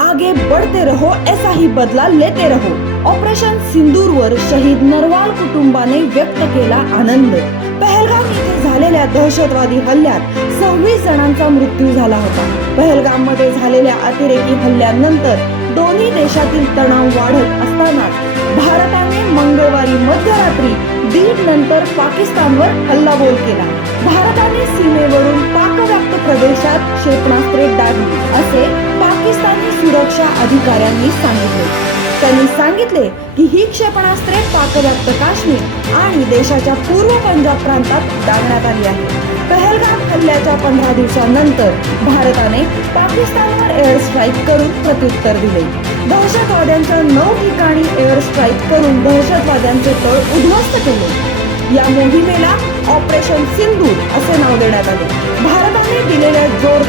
आगे बढ़ते रहो ऐसा ही बदला लेते रहो। ऑपरेशन सिंदूरवर शहीद नरवाल कुटुंबाने व्यक्त केला आनंद। पहलगाम येथे झालेल्या दहशतवादी हल्ल्यात सव्वीस जणांचा मृत्यू झाला होता. पहलगाममध्ये झालेल्या अतिरेकी हल्ल्यानंतर दोन्ही देशातील तणाव वाढत असताना भारताने मंगळवारी मध्यरात्री दीड नंतर पाकिस्तानवर हल्लाबोल केला. भारताने सीमेवरून पाकव्याप्त प्रदेशात क्षेपणास्त्रे डागली असे पाकिस्तानी सुरक्षा अधिकाऱ्यांनी सांगितले. त्यांनी सांगितले की ही क्षेपणास्त्रे पाकव्याप्त काश्मीर आणि देशाच्या पूर्व पंजाब प्रांतात डागण्यात आली आहे पहलगाम हल्ल्याच्या पंधरा दिवसानंतर भारताने पाकिस्तानवर एअर स्ट्राईक करून प्रत्युत्तर दिले. दहशतवाद्यांच्या नऊ ठिकाणी एअर स्ट्राईक करून दहशतवाद्यांचे तळ उद्ध्वस्त केले. या मोहिमेला ऑपरेशन सिंधू असे नाव देण्यात आले. भारताने दिलेल्या जोर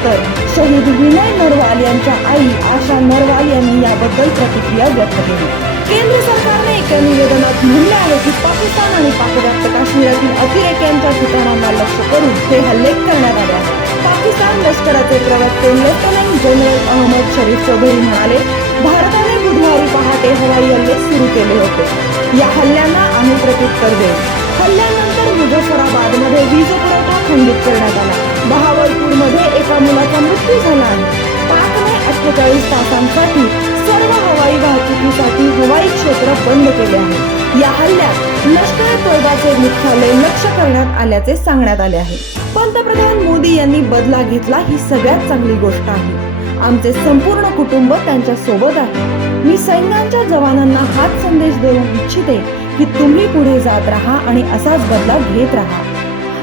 प्रत्युत्तरानंतर शहीद विनय नरवाल यांच्या आई आशा नरवाल यांनी याबद्दल प्रतिक्रिया व्यक्त केली. केंद्र सरकारने एका निवेदनात म्हणले आहे की पाकिस्तान आणि पाकव्याप्त काश्मीरातील अतिरेक्यांच्या ठिकाणांना लक्ष करून हे हल्ले करण्यात आले पाकिस्तान लष्कराचे प्रवक्ते लेफ्टनंट जनरल अहमद शरीफ चौधरी म्हणाले भारताने बुधवारी पहाटे हवाई हल्ले सुरू केले होते. या हल्ल्यांना आम्ही प्रत्युत्तर देऊ हल्ल्यानंतर मुझफ्फराबादमध्ये वीज मुलाचा झाला पाकने अठ्ठेचाळीस तासांसाठी सर्व हवाई वाहतुकीसाठी हवाई क्षेत्र बंद केले आहे. या हल्ल्यात लष्कर तोयबाचे मुख्यालय लक्ष करण्यात आल्याचे सांगण्यात आले आहे. पंतप्रधान मोदी यांनी बदला घेतला ही सगळ्यात चांगली गोष्ट आहे. आमचे संपूर्ण कुटुंब त्यांच्यासोबत आहे. मी सैन्यांच्या जवानांना हाच संदेश देऊ इच्छिते की तुम्ही पुढे जात राहा आणि असाच बदला घेत राहा.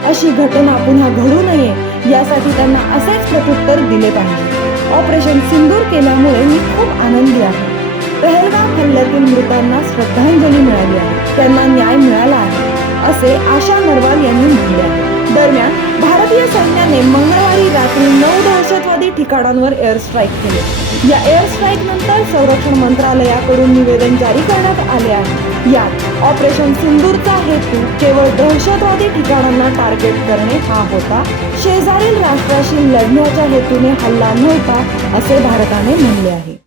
अशी घटना पुन्हा घडू नये यासाठी त्यांना असेच प्रत्युत्तर दिले पाहिजे. ऑपरेशन सिंदूर केल्यामुळे मी खूप आनंदी आहे. पहलगाम हल्ल्यातील मृतांना श्रद्धांजली मिळाली आहे. त्यांना न्याय मिळाला आहे असे आशा नरवाल यांनी म्हटले आहे. दरम्यान भारतीय सैन्याने मंगळवारी रात्री नऊ दहशतवादी ठिकाणांवर एअर स्ट्राईक केले. या एअर स्ट्राईक नंतर संरक्षण मंत्रालयाकडून निवेदन जारी करण्यात आले आहे. यात ऑपरेशन सिंदूरचा हेतू केवळ दहशतवादी ठिकाणांना टार्गेट करणे हा होता. शेजारील राष्ट्राशी लढण्याच्या हेतूने हल्ला नव्हता असे भारताने म्हणले आहे.